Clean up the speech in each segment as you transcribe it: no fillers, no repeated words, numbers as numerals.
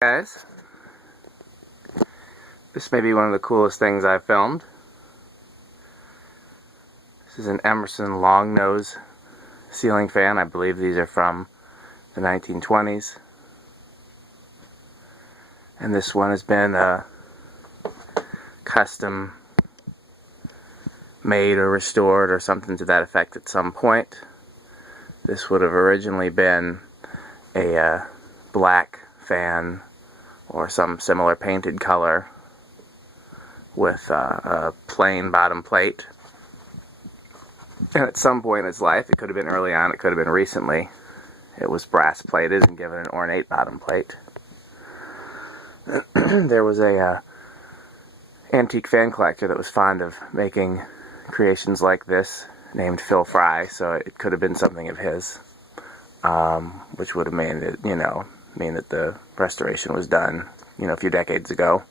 Guys, this may be one of the coolest things I've filmed. This is an Emerson Longnose ceiling fan. I believe these are from the 1920s. And this one has been custom made or restored or something to that effect at some point. This would have originally been a black fan or some similar painted color with a plain bottom plate. And at some point in its life, it could have been early on, it could have been recently, it was brass plated and given an ornate bottom plate. There was a antique fan collector that was fond of making creations like this, named Phil Fry, so it could have been something of his, which would have made it, mean that the restoration was done, a few decades ago.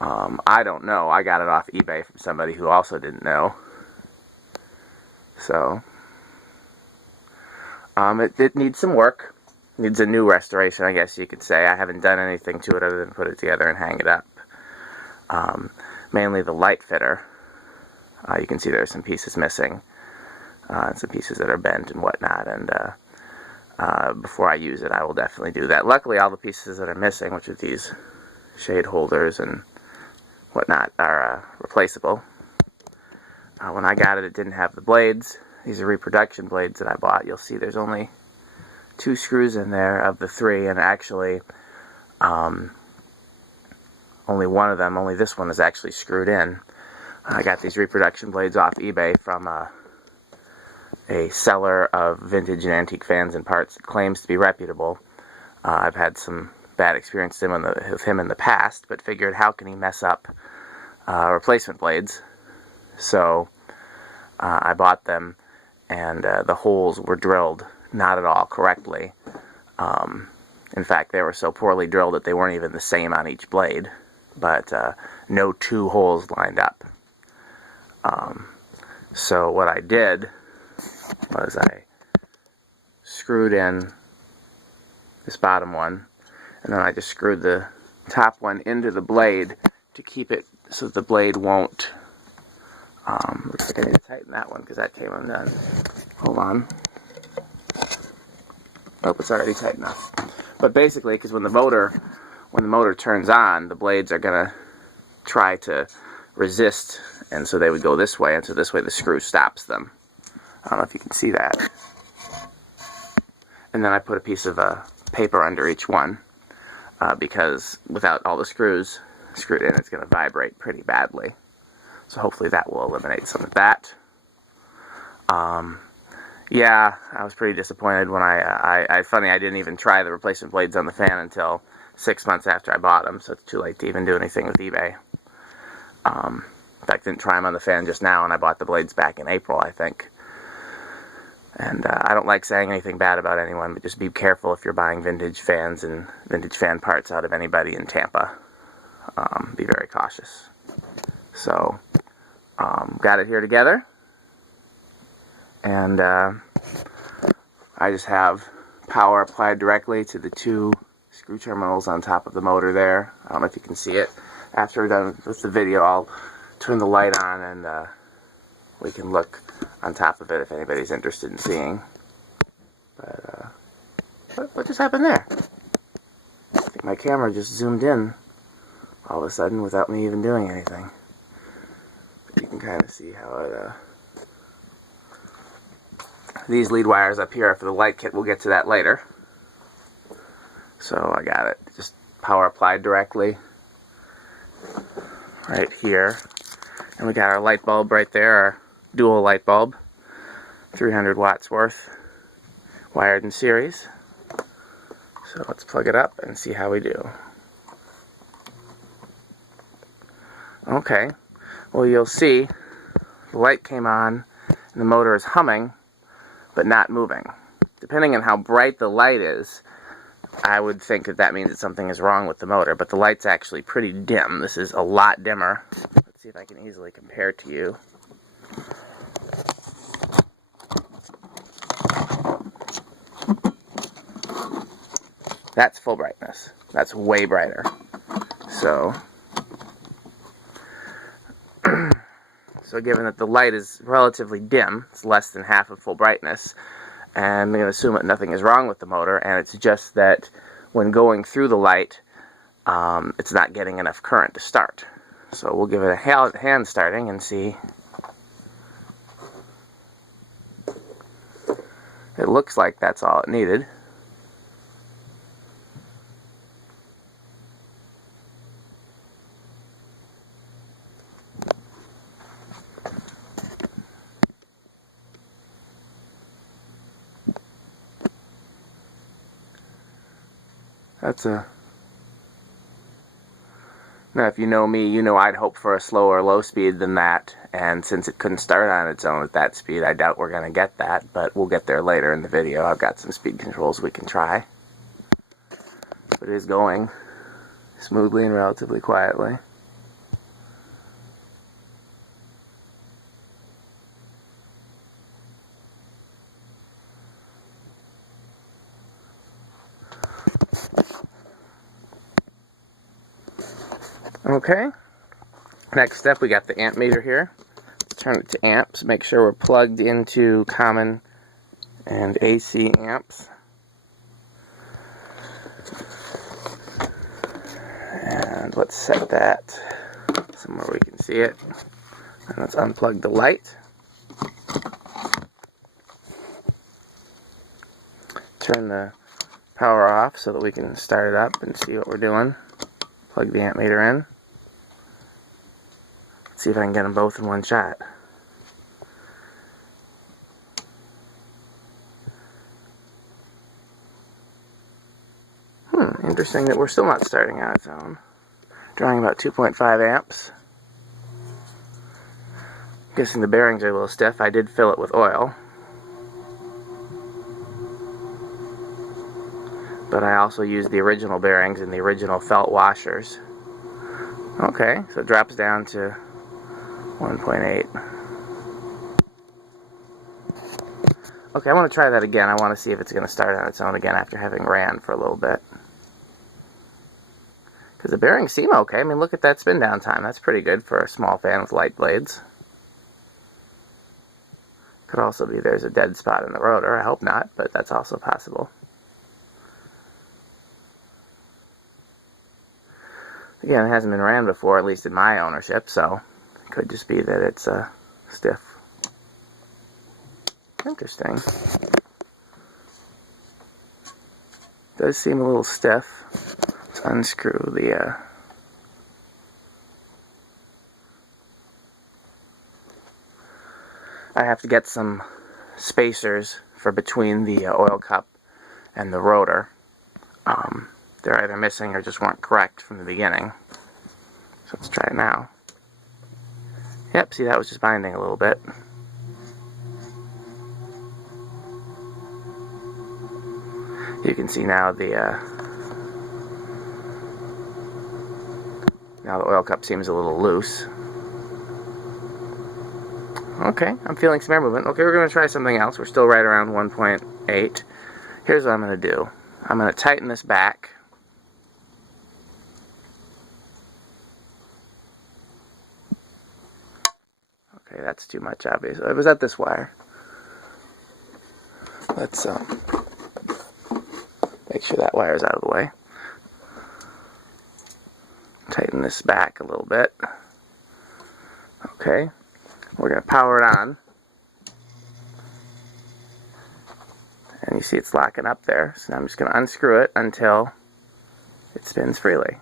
I don't know. I got it off eBay from somebody who also didn't know. So, it needs some work. It needs a new restoration, I guess you could say. I haven't done anything to it other than put it together and hang it up. Mainly the light fitter. You can see there are some pieces missing, some pieces that are bent and whatnot, and before I use it, I will definitely do that. Luckily, all the pieces that are missing, which are these shade holders and whatnot, are replaceable. When I got it, it didn't have the blades. These are reproduction blades that I bought. You'll see there's only 2 screws in there of the 3, and actually only one of them, only this one, is actually screwed in. I got these reproduction blades off eBay from a seller of vintage and antique fans and parts that claims to be reputable. I've had some bad experience with him in the past, but figured, how can he mess up replacement blades? So I bought them, and the holes were drilled not at all correctly. In fact, they were so poorly drilled that they weren't even the same on each blade, but no 2 holes lined up. So what I did was I screwed in this bottom one, and then I just screwed the top one into the blade to keep it so that the blade won't, looks like I need to tighten that one because that came undone. Hold on. Oh, it's already tight enough. But basically, because when the motor turns on, the blades are going to try to resist, and so they would go this way, and so this way the screw stops them. I don't know if you can see that. And then I put a piece of paper under each one, because without all the screws screwed in, it's going to vibrate pretty badly. So hopefully that will eliminate some of that. Yeah, I was pretty disappointed when funny, I didn't even try the replacement blades on the fan until 6 months after I bought them, so it's too late to even do anything with eBay. In fact, I didn't try them on the fan just now, and I bought the blades back in April, I think. And I don't like saying anything bad about anyone, but just be careful if you're buying vintage fans and vintage fan parts out of anybody in Tampa. Be very cautious. So, got it here together. And I just have power applied directly to the 2 screw terminals on top of the motor there. I don't know if you can see it. After we're done with the video, I'll turn the light on, and we can look on top of it if anybody's interested in seeing. But what just happened there? I think my camera just zoomed in all of a sudden without me even doing anything. But you can kind of see how it... These lead wires up here are for the light kit. We'll get to that later. So I got it just power applied directly right here. And we got our light bulb right there, our dual light bulb, 300 watts worth, wired in series. So let's plug it up and see how we do. Okay, well, you'll see the light came on and the motor is humming but not moving. Depending on how bright the light is, I would think that means that something is wrong with the motor, but the light's actually pretty dim. This is a lot dimmer. Let's see if I can easily compare it to you. That's full brightness. That's way brighter. So, so given that the light is relatively dim, it's less than half of full brightness, and I'm going to assume that nothing is wrong with the motor, and it's just that when going through the light, it's not getting enough current to start. So we'll give it a hand starting and see. It looks like that's all it needed. Now, if you know me, you know I'd hope for a slower low speed than that, and since it couldn't start on its own at that speed, I doubt we're going to get that, but we'll get there later in the video. I've got some speed controls we can try. But it is going smoothly and relatively quietly. Okay, next step, we got the amp meter here. Turn it to amps, make sure we're plugged into common and AC amps. And let's set that somewhere we can see it. And let's unplug the light. Turn the power off so that we can start it up and see what we're doing. Plug the amp meter in. See if I can get them both in one shot. Interesting that we're still not starting on its own. Drawing about 2.5 amps. Guessing the bearings are a little stiff. I did fill it with oil. But I also used the original bearings and the original felt washers. Okay, so it drops down to 1.8. Okay, I want to try that again. I want to see if it's going to start on its own again after having ran for a little bit. Because the bearings seem okay. I mean, look at that spin down time. That's pretty good for a small fan with light blades. Could also be there's a dead spot in the rotor. I hope not, but that's also possible. Again, it hasn't been ran before, at least in my ownership, so it could just be that it's stiff. Interesting. Does seem a little stiff. Let's unscrew the I have to get some spacers for between the oil cup and the rotor. They're either missing or just weren't correct from the beginning. So let's try it now. Yep, see, that was just binding a little bit. You can see now the oil cup seems a little loose. Okay, I'm feeling some air movement. Okay, we're going to try something else. We're still right around 1.8. Here's what I'm going to do. I'm going to tighten this back. Okay, that's too much, obviously. It was at this wire. Let's make sure that wire is out of the way. Tighten this back a little bit. Okay, we're going to power it on. And you see it's locking up there. So now I'm just going to unscrew it until it spins freely.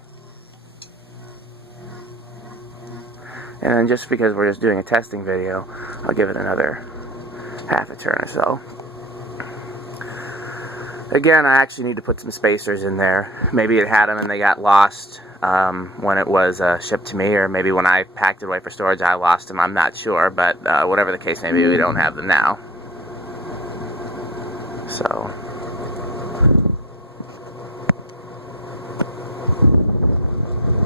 And then just because we're just doing a testing video, I'll give it another half a turn or so. Again, I actually need to put some spacers in there. Maybe it had them and they got lost when it was shipped to me, or maybe when I packed it away for storage I lost them. I'm not sure, but whatever the case may be, we don't have them now. So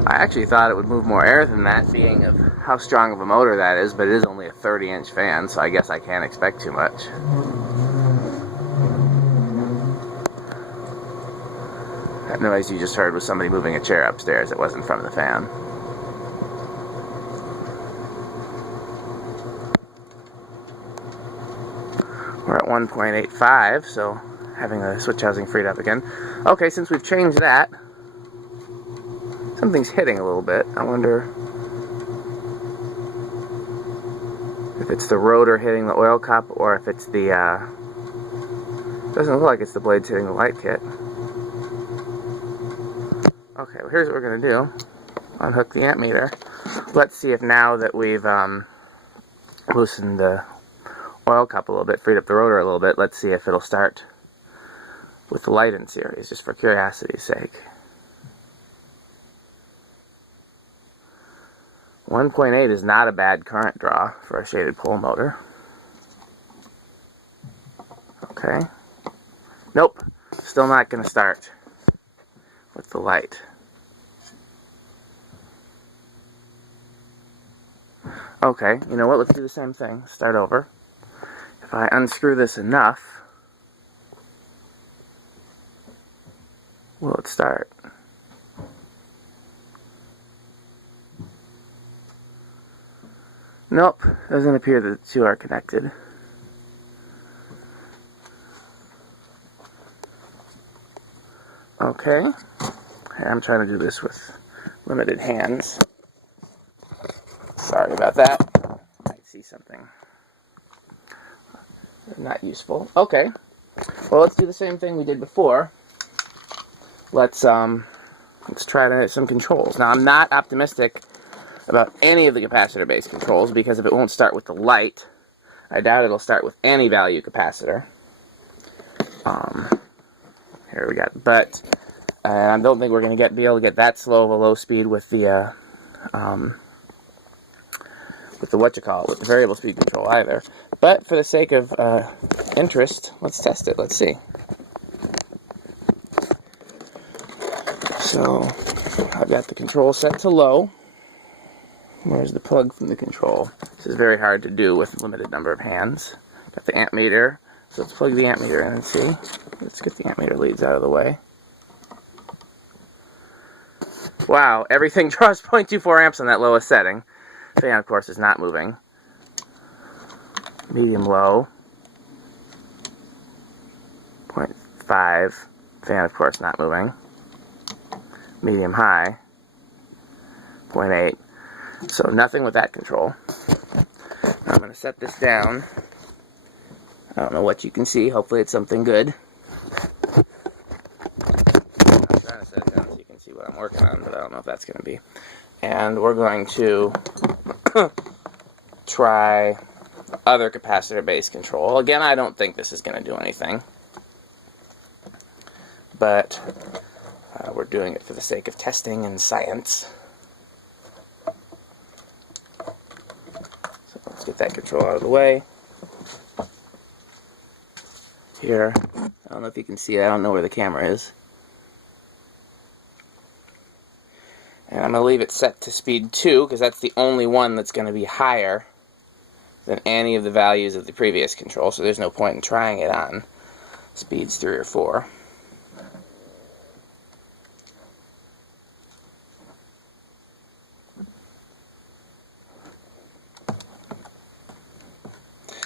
I actually thought it would move more air than that, being of how strong of a motor that is, but it is only a 30-inch fan, so I guess I can't expect too much. noise you just heard was somebody moving a chair upstairs. It wasn't from the fan. We're at 1.85, so having the switch housing freed up again. Okay, since we've changed that, something's hitting a little bit. I wonder if it's the rotor hitting the oil cup or if it's the, doesn't look like it's the blades hitting the light kit. Okay, well here's what we're going to do. Unhook the ammeter. Let's see if now that we've loosened the oil cup a little bit, freed up the rotor a little bit, let's see if it'll start with the light in series, just for curiosity's sake. 1.8 is not a bad current draw for a shaded pole motor. Okay. Nope. Still not going to start with the light. Okay, you know what? Let's do the same thing. Start over. If I unscrew this enough, will it start? Nope, doesn't appear that the two are connected. Okay, I'm trying to do this with limited hands. Sorry about that. Might see something not useful. Okay, well let's do the same thing we did before. Let's try some controls. Now I'm not optimistic about any of the capacitor-based controls because if it won't start with the light, I doubt it'll start with any value capacitor. Here we got, but I don't think we're going to be able to get that slow of a low speed with the with the variable speed control either. But for the sake of interest, let's test it. Let's see. So I've got the control set to low. Where's the plug from the control? This is very hard to do with a limited number of hands. Got the ammeter, so let's plug the ammeter in and see. Let's get the ammeter leads out of the way. Wow, everything draws 0.24 amps on that lowest setting. Fan, of course, is not moving. Medium low. 0.5. Fan, of course, not moving. Medium high. 0.8. So nothing with that control. I'm going to set this down. I don't know what you can see. Hopefully it's something good. I'm trying to set it down so you can see what I'm working on, but I don't know if that's going to be. And we're going to try other capacitor-based control. Again, I don't think this is going to do anything. But we're doing it for the sake of testing and science. So let's get that control out of the way. Here, I don't know if you can see it. I don't know where the camera is. And I'm going to leave it set to speed 2 because that's the only one that's going to be higher than any of the values of the previous control, so there's no point in trying it on speeds 3 or 4.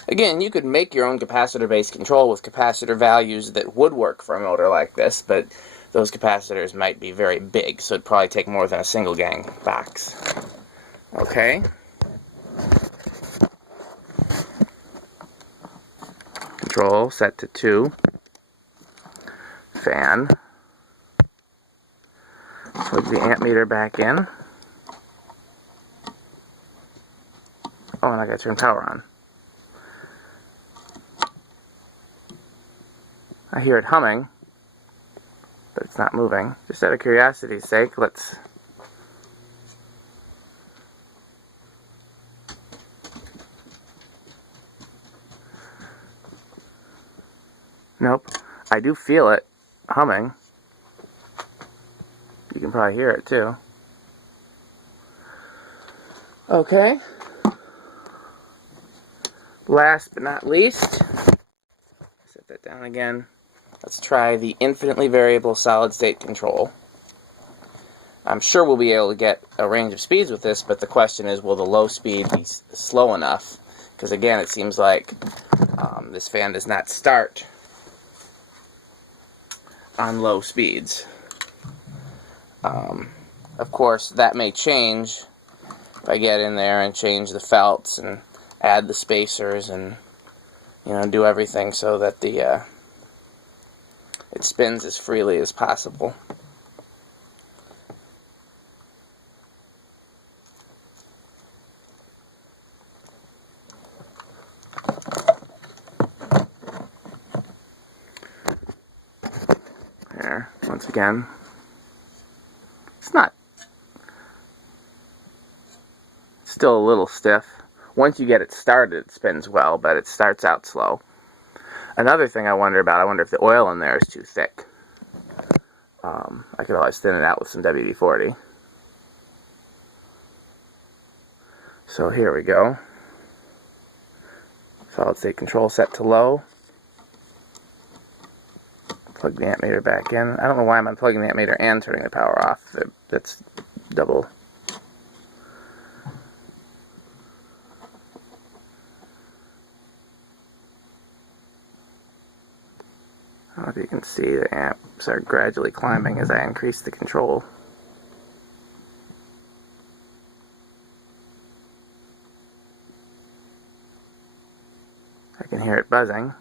Again, you could make your own capacitor-based control with capacitor values that would work for a motor like this, but those capacitors might be very big, so it'd probably take more than a single gang box. Okay. Control set to 2. Fan. Plug the ammeter back in. Oh, and I gotta turn power on. I hear it humming, but it's not moving. Just out of curiosity's sake, let's... Nope. I do feel it humming. You can probably hear it too. Okay. Last but not least, set that down again. Let's try the infinitely variable solid state control. I'm sure we'll be able to get a range of speeds with this, but the question is, will the low speed be slow enough? Because again, it seems like this fan does not start on low speeds. Of course, that may change if I get in there and change the felts and add the spacers and, you know, do everything so that the it spins as freely as possible. There, once again, it's not, it's still a little stiff. Once you get it started, it spins well, but it starts out slow. Another thing I wonder if the oil in there is too thick. I could always thin it out with some WD-40. So here we go. Solid state control set to low. Plug the ammeter back in. I don't know why I'm unplugging the ammeter and turning the power off. That's double. I don't know if you can see the amps are gradually climbing as I increase the control. I can hear it buzzing.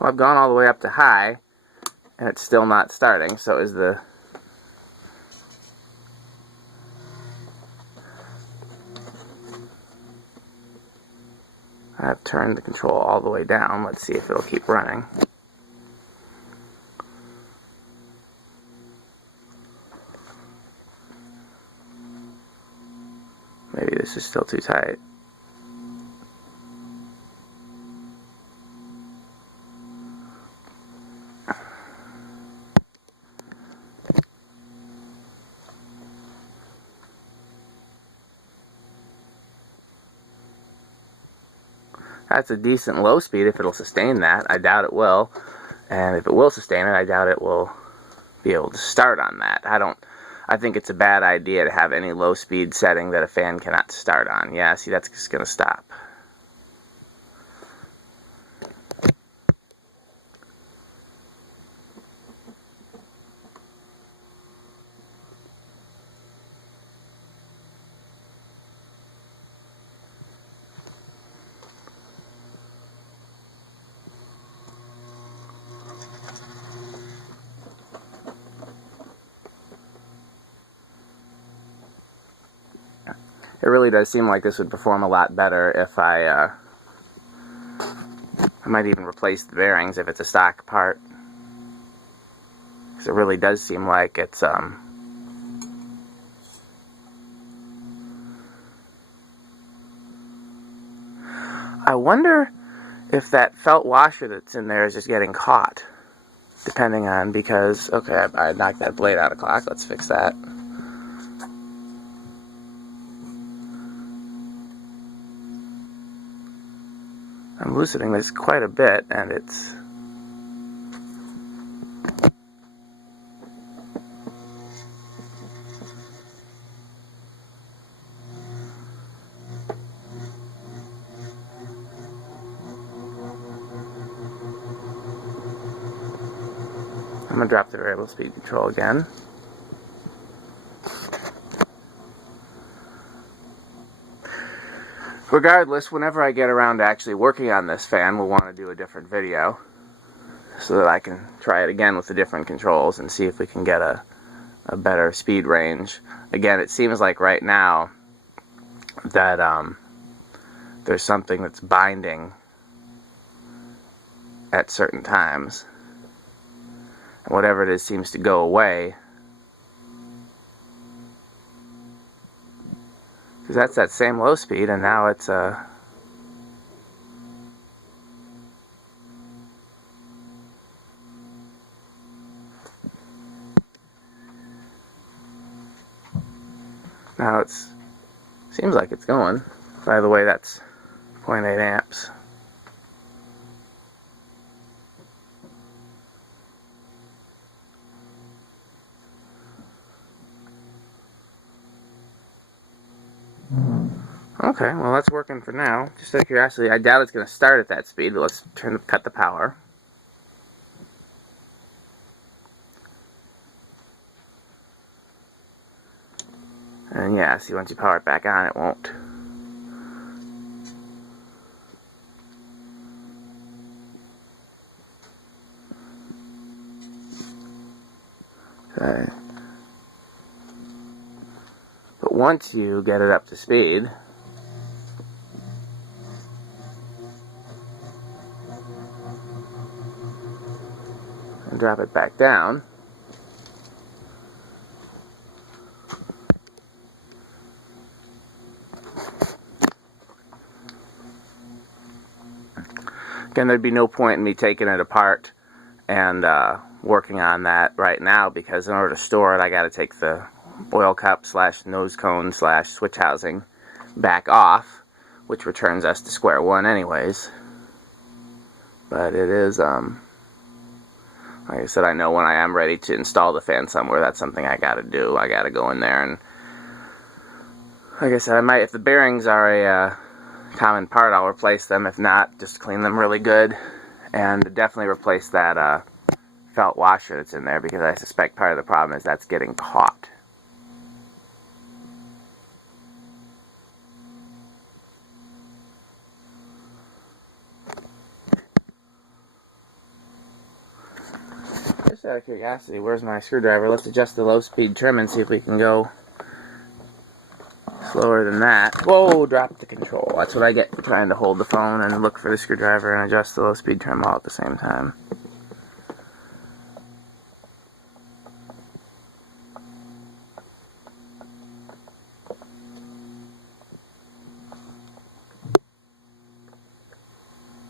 Well, I've gone all the way up to high, and it's still not starting, so is the... I've turned the control all the way down. Let's see if it'll keep running. Maybe this is still too tight. That's a decent low speed if it'll sustain that. I doubt it will. And if it will sustain it, I doubt it will be able to start on that. I think it's a bad idea to have any low speed setting that a fan cannot start on. Yeah, see, that's just going to stop. It really does seem like this would perform a lot better if I might even replace the bearings if it's a stock part. Because it really does seem like it's, I wonder if that felt washer that's in there is just getting caught. Depending on, because, okay, I knocked that blade out of clock. Let's fix that. I'm loosening this quite a bit, and it's... I'm going to drop the variable speed control again. Regardless, whenever I get around to actually working on this fan, we'll want to do a different video so that I can try it again with the different controls and see if we can get a better speed range. Again, it seems like right now that there's something that's binding at certain times. And whatever it is seems to go away. Because that's that same low speed, and now it's Now seems like it's going. By the way, that's 0.8 amps. Okay, well that's working for now. Just out of curiosity, I doubt it's going to start at that speed, but let's cut the power. And yeah, see, once you power it back on, it won't. Okay. But once you get it up to speed, and drop it back down, again, there'd be no point in me taking it apart and working on that right now, because in order to store it, I got to take the oil cup / nose cone / switch housing back off, which returns us to square one anyways. But it is, like I said, I know when I am ready to install the fan somewhere, that's something I got to do. I got to go in there and, like I said, I might, if the bearings are a common part, I'll replace them. If not, just clean them really good, and definitely replace that felt washer that's in there, because I suspect part of the problem is that's getting caught. Just out of curiosity, where's my screwdriver? Let's adjust the low speed trim and see if we can go slower than that. Whoa, drop the control. That's what I get for trying to hold the phone and look for the screwdriver and adjust the low speed trim all at the same time.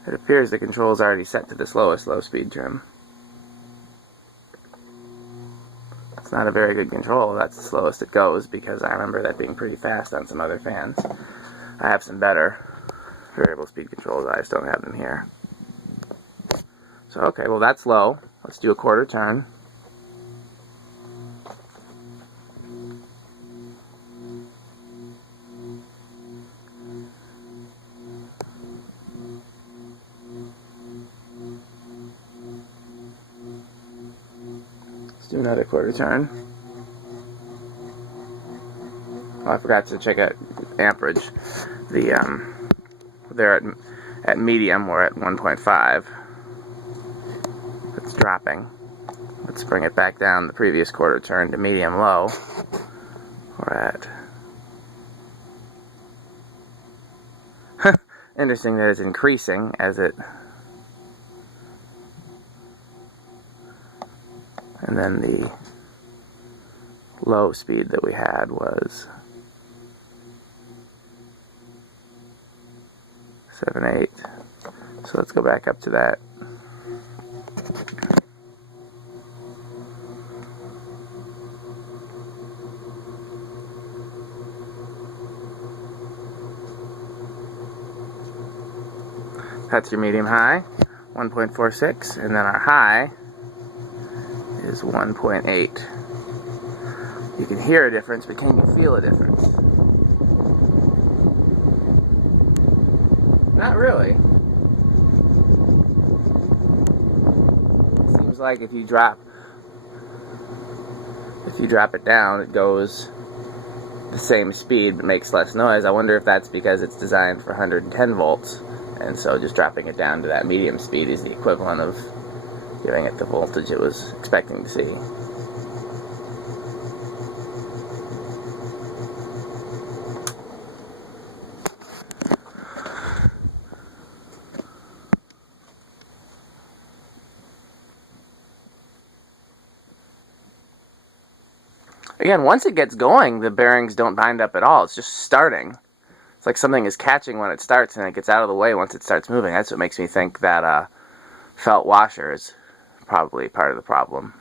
It appears the control is already set to this lowest low speed trim. It's not a very good control. That's the slowest it goes, because I remember that being pretty fast on some other fans. I have some better variable speed controls. I just don't have them here. So okay, well that's low. Let's do a quarter turn. Let's do another quarter turn. Oh, I forgot to check out amperage. They're at medium. We're at 1.5. It's dropping. Let's bring it back down the previous quarter turn to medium low. We're at. Interesting that it's increasing as it. And then the low speed that we had was 7.8. So let's go back up to that. That's your medium high, 1.46, and then our high is 1.8. You can hear a difference, but can you feel a difference? Not really. It seems like if you drop it down, it goes the same speed but makes less noise. I wonder if that's because it's designed for 110 volts, and so just dropping it down to that medium speed is the equivalent of giving it the voltage it was expecting to see. Again, once it gets going, the bearings don't bind up at all. It's just starting. It's like something is catching when it starts, and it gets out of the way once it starts moving. That's what makes me think that felt washer is probably part of the problem.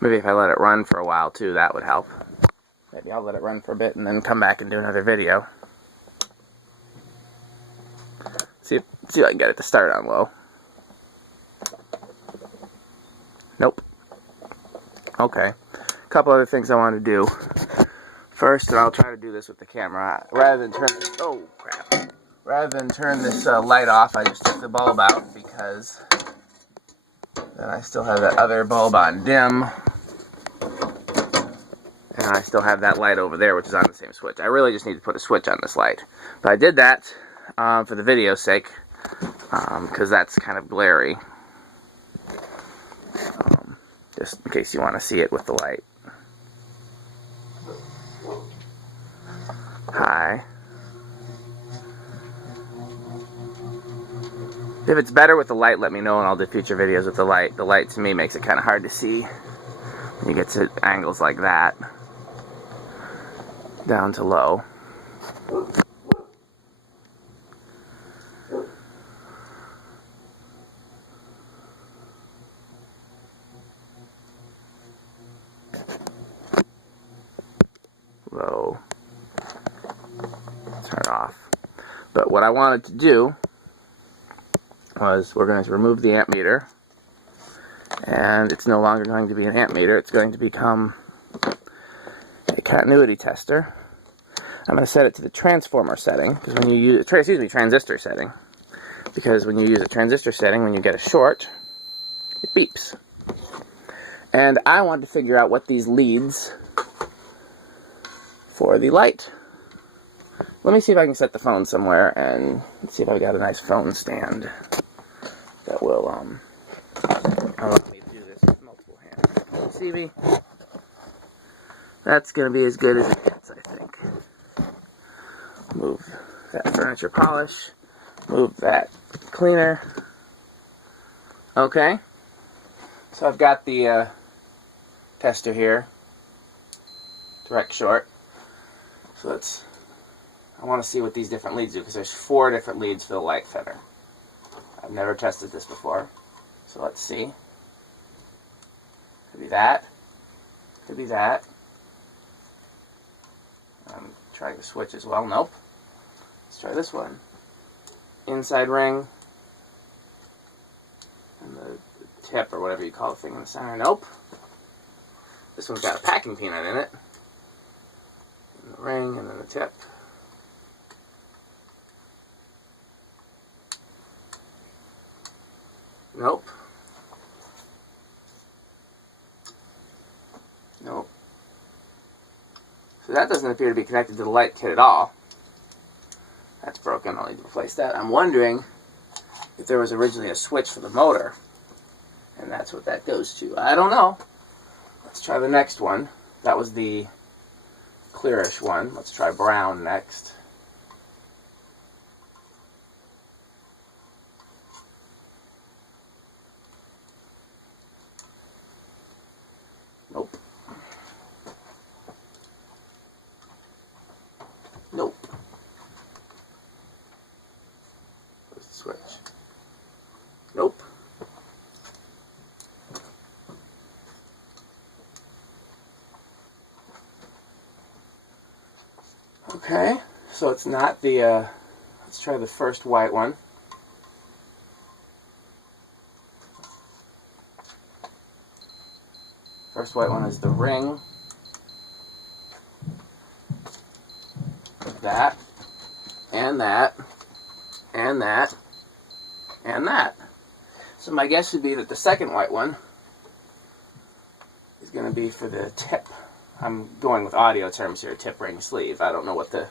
Maybe if I let it run for a while too, that would help. Maybe I'll let it run for a bit and then come back and do another video. See if I can get it to start on low. Nope. Okay. A couple other things I want to do. First, and I'll try to do this with the camera, rather than turn this light off, I just took the bulb out because then I still have that other bulb on dim, and I still have that light over there, which is on the same switch. I really just need to put a switch on this light, but I did that for the video's sake, because that's kind of glary, just in case you want to see it with the light. Hi. If it's better with the light, let me know and I'll do future videos with the light. The light to me makes it kind of hard to see when you get to angles like that. Down to low. Low. Turn off. But what I wanted to do was we're going to remove the amp meter, and it's no longer going to be an amp meter, it's going to become a continuity tester. I'm going to set it to the transformer setting, because when you use, transistor setting, because when you use a transistor setting, when you get a short, it beeps. And I want to figure out what these leads for the light. Let me see if I can set the phone somewhere and see if I've got a nice phone stand that will allow me to do this with multiple hands. Can you see me? That's going to be as good as it gets, I think. Move that furniture polish. Move that cleaner. Okay. So I've got the tester here. Direct short. So I want to see what these different leads do, because there's 4 different leads for the light fitter. I've never tested this before, so let's see. Could be that. Could be that. I'm trying to switch as well. Nope. Let's try this one. Inside ring. And the tip, or whatever you call the thing in the center. Nope. This one's got a packing peanut in it. And the ring, and then the tip. Nope. Nope. So that doesn't appear to be connected to the light kit at all. That's broken. I'll need to replace that. I'm wondering if there was originally a switch for the motor, and that's what that goes to. I don't know. Let's try the next one. That was the clearish one. Let's try brown next. Nope. Nope. Where's the switch? Nope. Okay, so it's not the, let's try the first white one. First white one is the ring. That, and that, and that, and that. So my guess would be that the second white one is going to be for the tip. I'm going with audio terms here, tip, ring, sleeve. I don't know what the...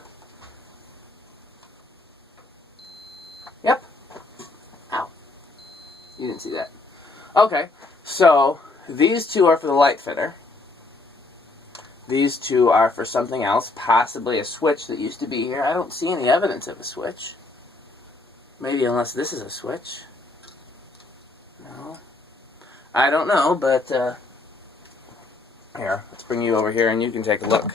Yep. Ow. You didn't see that. Okay, so these 2 are for the light fitter. These 2 are for something else, possibly a switch that used to be here. I don't see any evidence of a switch. Maybe unless this is a switch. No. I don't know, but here, let's bring you over here and you can take a look.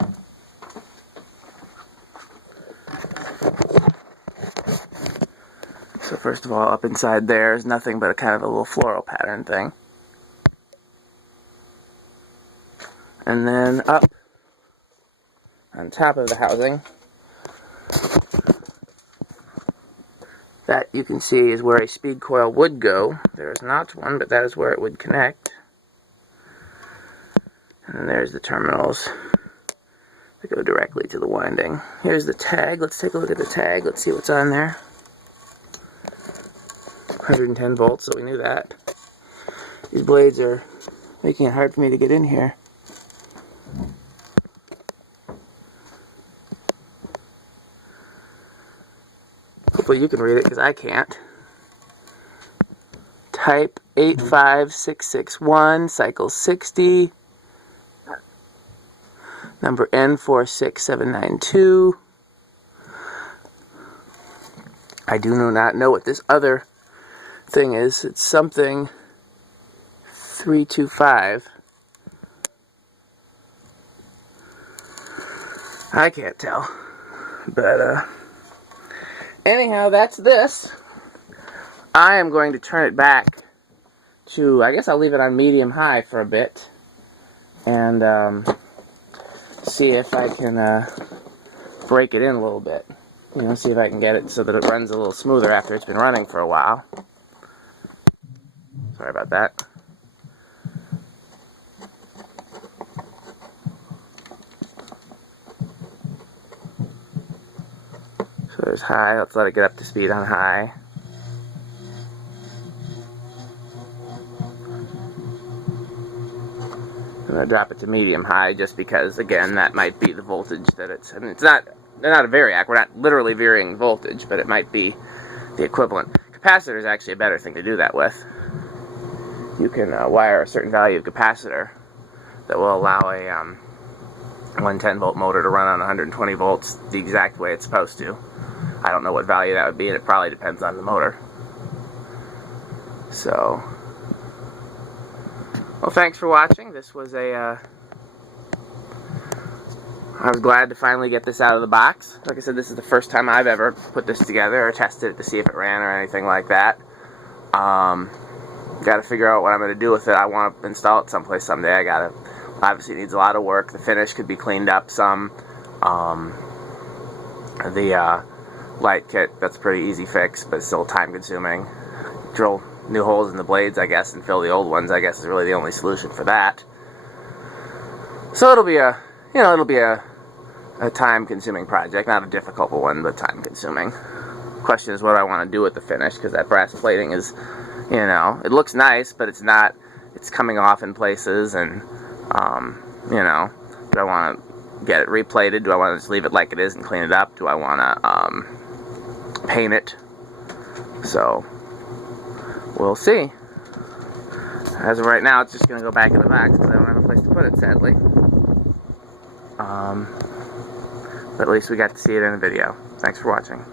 So first of all, up inside there is nothing but a kind of a little floral pattern thing. And then up on top of the housing, that you can see is where a speed coil would go. There is not one, but that is where it would connect. And there's the terminals that go directly to the winding. Here's the tag. Let's take a look at the tag. Let's see what's on there. 110 volts, so we knew that. These blades are making it hard for me to get in here. Hopefully you can read it, because I can't. Type 85661, cycle 60. Number N46792. I do not know what this other thing is. It's something 325. I can't tell. But anyhow, that's this. I am going to turn it back to, I guess I'll leave it on medium high for a bit, and see if I can break it in a little bit. You know, see if I can get it so that it runs a little smoother after it's been running for a while. Sorry about that. So there's high. Let's let it get up to speed on high. I'm going to drop it to medium high just because, again, that might be the voltage that it's... I mean, it's not... They're not a variac. We're not literally varying voltage, but it might be the equivalent. Capacitor is actually a better thing to do that with. You can wire a certain value of capacitor that will allow a 110 volt motor to run on 120 volts the exact way it's supposed to. I don't know what value that would be, and it probably depends on the motor. So, well, thanks for watching. This was a I was glad to finally get this out of the box. Like I said, this is the first time I've ever put this together or tested it to see if it ran or anything like that. Got to figure out what I'm going to do with it. I want to install it someplace someday. Obviously it needs a lot of work. The finish could be cleaned up some. The light kit, that's a pretty easy fix, but it's still time consuming. Drill new holes in the blades, I guess, and fill the old ones, I guess, is really the only solution for that. So it'll be a time-consuming project, not a difficult one, but time-consuming. Question is what I want to do with the finish, because that brass plating is, you know, it looks nice, but it's not. It's coming off in places, and you know, do I want to get it replated? Do I want to just leave it like it is and clean it up? Do I want to paint it? So we'll see. As of right now, it's just going to go back in the box because I don't have a place to put it, sadly. But at least we got to see it in a video. Thanks for watching.